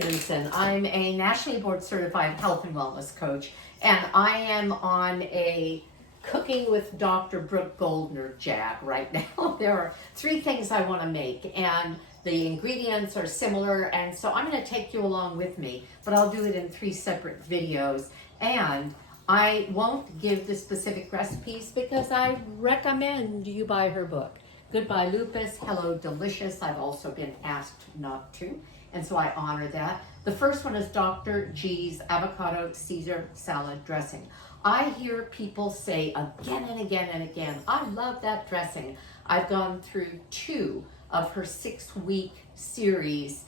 Simonsen. I'm a nationally board certified health and wellness coach, and I am on a Cooking with Dr. Brooke Goldner jab right now. There are 3 things I want to make, and the ingredients are similar, and so I'm going to take you along with me, but I'll do it in 3 separate videos, and I won't give the specific recipes because I recommend you buy her book. Goodbye Lupus, Hello Delicious. I've also been asked not to, and so I honor that. The first one is Dr. G's Avocado Caesar Salad Dressing. I hear people say again and again and again, I love that dressing. I've gone through 2 of her 6-week series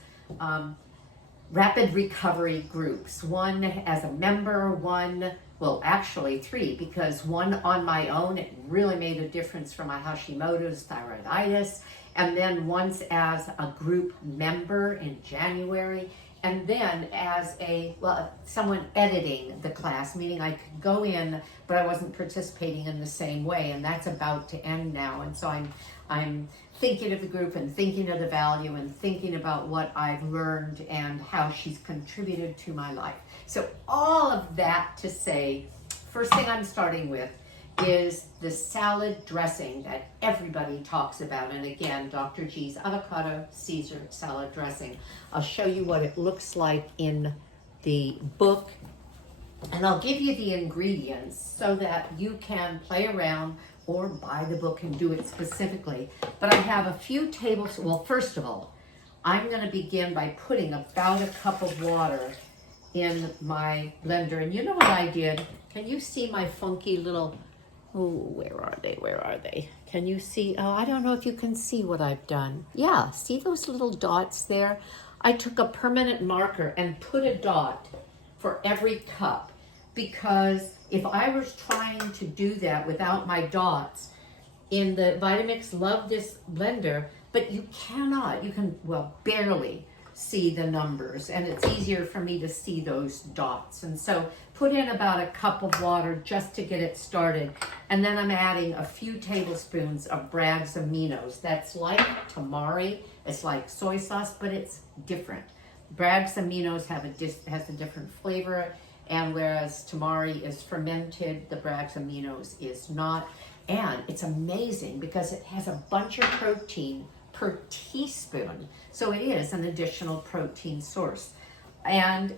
rapid recovery groups. One as a member, one, well actually 3, because one on my own, it really made a difference for my Hashimoto's thyroiditis, and then once as a group member in January, and then as someone editing the class, meaning I could go in, but I wasn't participating in the same way, and that's about to end now. And so I'm thinking of the group and thinking of the value and thinking about what I've learned and how she's contributed to my life. So all of that to say, first thing I'm starting with is the salad dressing that everybody talks about. And again, Dr. G's Avocado Caesar Salad Dressing. I'll show you what it looks like in the book, and I'll give you the ingredients so that you can play around or buy the book and do it specifically. But I have a few tablespoons. Well, first of all, I'm going to begin by putting about a cup of water in my blender. And you know what I did? Can you see my funky little... Oh, where are they? Where are they? Can you see? Oh, I don't know if you can see what I've done. Yeah, see those little dots there? I took a permanent marker and put a dot for every cup, because if I was trying to do that without my dots, in the Vitamix Love This blender, but you cannot, you can, well, barely see the numbers, and it's easier for me to see those dots. And so put in about a cup of water just to get it started, and then I'm adding a few tablespoons of Bragg's Aminos. That's like tamari, it's like soy sauce, but it's different. Bragg's Aminos has a different flavor, and whereas tamari is fermented, the Bragg's Aminos is not. And it's amazing because it has a bunch of protein per teaspoon. So it is an additional protein source. And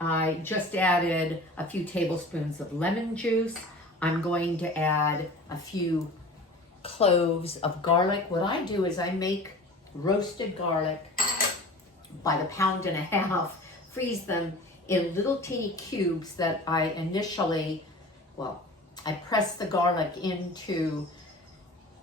I just added a few tablespoons of lemon juice. I'm going to add a few cloves of garlic. What I do is I make roasted garlic by the pound and a half, freeze them in little teeny cubes that I initially, I press the garlic into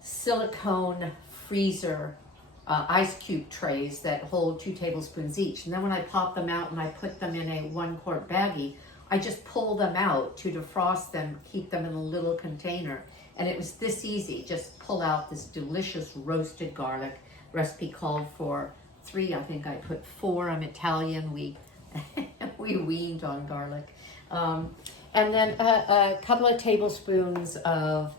silicone freezer ice cube trays that hold 2 tablespoons each. And then when I pop them out and I put them in a 1-quart baggie, I just pull them out to defrost them, keep them in a little container. And it was this easy. Just pull out this delicious roasted garlic. Recipe called for 3, I think I put 4. I'm Italian, we weaned on garlic. And then a couple of tablespoons of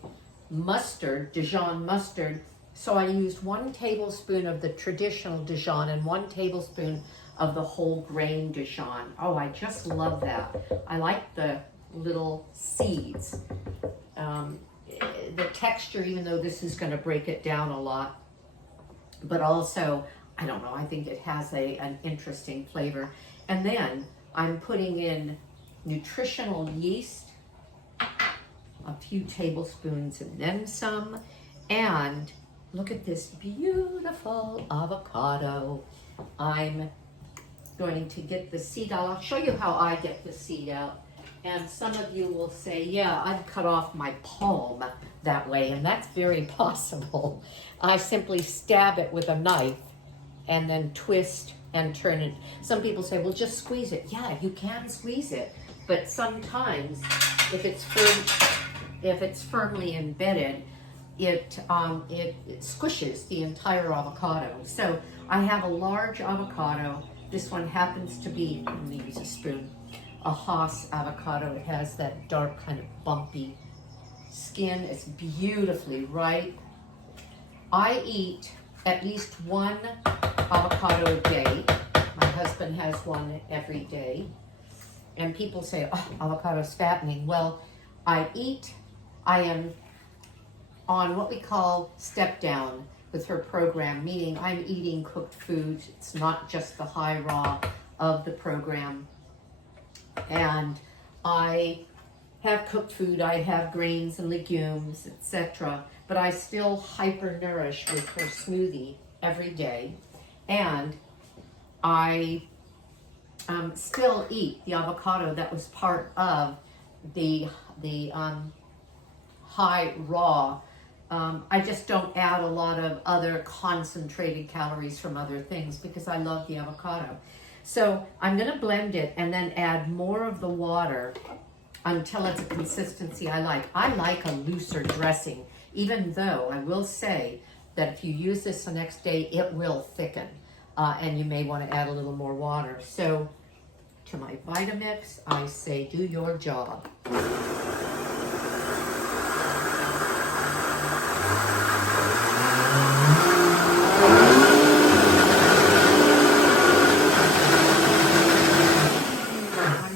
mustard, Dijon mustard. So I used 1 tablespoon of the traditional Dijon and 1 tablespoon of the whole grain Dijon. Oh, I just love that. I like the little seeds. The texture, even though this is going to break it down a lot, but also, I don't know, I think it has an interesting flavor. And then I'm putting in Nutritional yeast, a few tablespoons and then some, and look at this beautiful avocado. I'm going to get the seed out. I'll show you how I get the seed out. And some of you will say, yeah, I'd cut off my palm that way, and that's very possible. I simply stab it with a knife and then twist and turn it. Some people say, well, just squeeze it. Yeah, you can squeeze it, but sometimes if it's firmly embedded, it squishes the entire avocado. So I have a large avocado. This one happens to be, I'm gonna use a spoon, a Haas avocado. It has that dark kind of bumpy skin. It's beautifully ripe. I eat at least 1 avocado a day. My husband husband has one every day. And people say, oh, avocado's fattening. Well, I am on what we call step down with her program, meaning I'm eating cooked food. It's not just the high raw of the program. And I have cooked food, I have grains and legumes, etc. But I still hyper nourish with her smoothie every day. And I still eat the avocado that was part of the high raw. I just don't add a lot of other concentrated calories from other things because I love the avocado. So I'm going to blend it and then add more of the water until it's a consistency I like. I like a looser dressing, even though I will say that if you use this the next day, it will thicken. And you may want to add a little more water. So to my Vitamix, I say do your job. I'm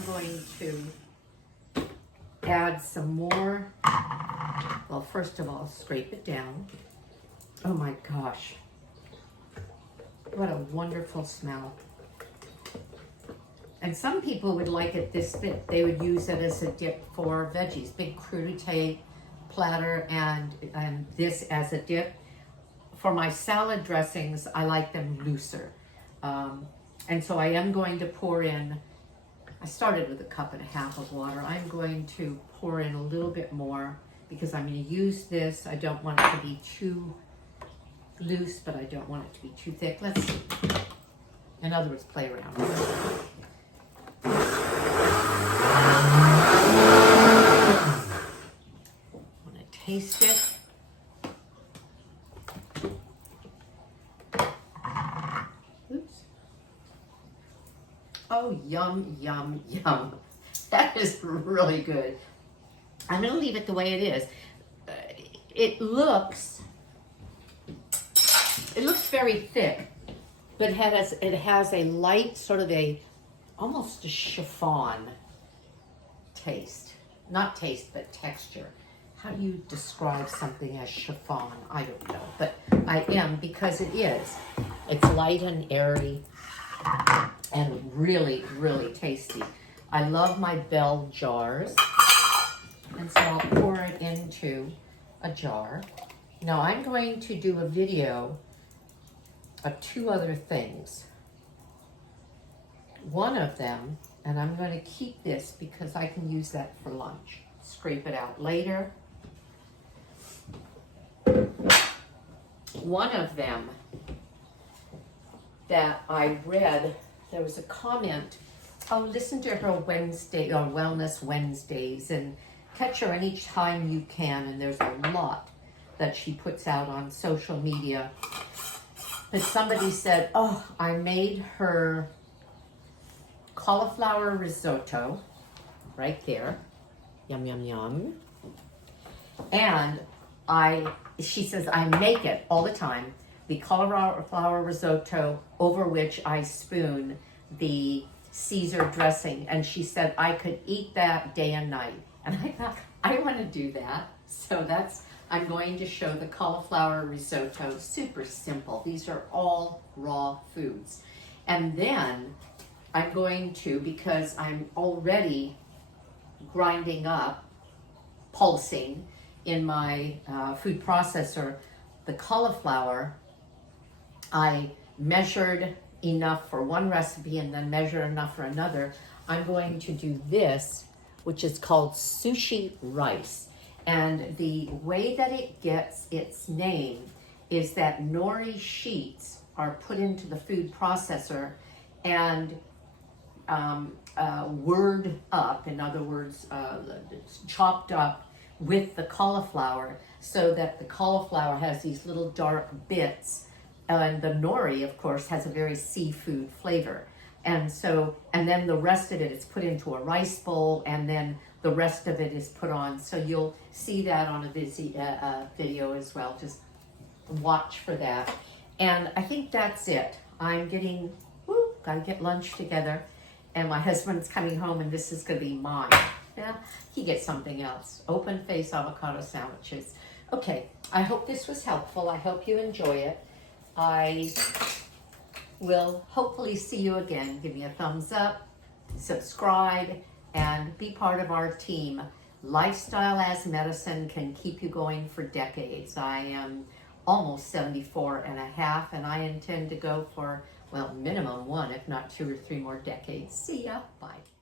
going to add some more. Well, first of all, scrape it down. Oh my gosh. What a wonderful smell. And some people would like it this thick. They would use it as a dip for veggies. Big crudité platter and this as a dip. For my salad dressings, I like them looser. And so I am going to pour in, I started with 1.5 cups of water. I'm going to pour in a little bit more because I'm going to use this. I don't want it to be too loose, but I don't want it to be too thick. Let's see. In other words, play around. I'm going to taste it. Oops. Oh, yum, yum, yum. That is really good. I'm going to leave it the way it is. It looks very thick, but it has a light sort of almost a chiffon taste. Not taste, but texture. How do you describe something as chiffon? I don't know, but I am because it is. It's light and airy and really, really tasty. I love my Bell jars, and so I'll pour it into a jar. Now I'm going to do a video of 2 other things. One of them, and I'm going to keep this because I can use that for lunch. Scrape it out later. One of them that I read, there was a comment, oh, listen to her Wednesday or Wellness Wednesdays and catch her any time you can, and there's a lot that she puts out on social media. But somebody said, oh, I made her cauliflower risotto, right there, yum, yum, yum. And she says, I make it all the time, the cauliflower risotto over which I spoon the Caesar dressing. And she said, I could eat that day and night. And I thought, I want to do that. So I'm going to show the cauliflower risotto, super simple. These are all raw foods. And then I'm going to, because I'm already grinding up, pulsing in my food processor, the cauliflower, I measured enough for one recipe and then measure enough for another. I'm going to do this, which is called sushi rice. And the way that it gets its name is that nori sheets are put into the food processor and whirred up, in other words, chopped up with the cauliflower so that the cauliflower has these little dark bits. And the nori, of course, has a very seafood flavor. And then the rest of it is put into a rice bowl, and then the rest of it is put on. So you'll see that on a video as well. Just watch for that. And I think that's it. I'm getting, gotta get lunch together. And my husband's coming home and this is gonna be mine. Yeah, he gets something else. Open face avocado sandwiches. Okay, I hope this was helpful. I hope you enjoy it. I will hopefully see you again. Give me a thumbs up, subscribe, and be part of our team. Lifestyle as medicine can keep you going for decades. I am almost 74 and a half, and I intend to go for, well, minimum one, if not 2 or 3 more decades. See ya. Bye.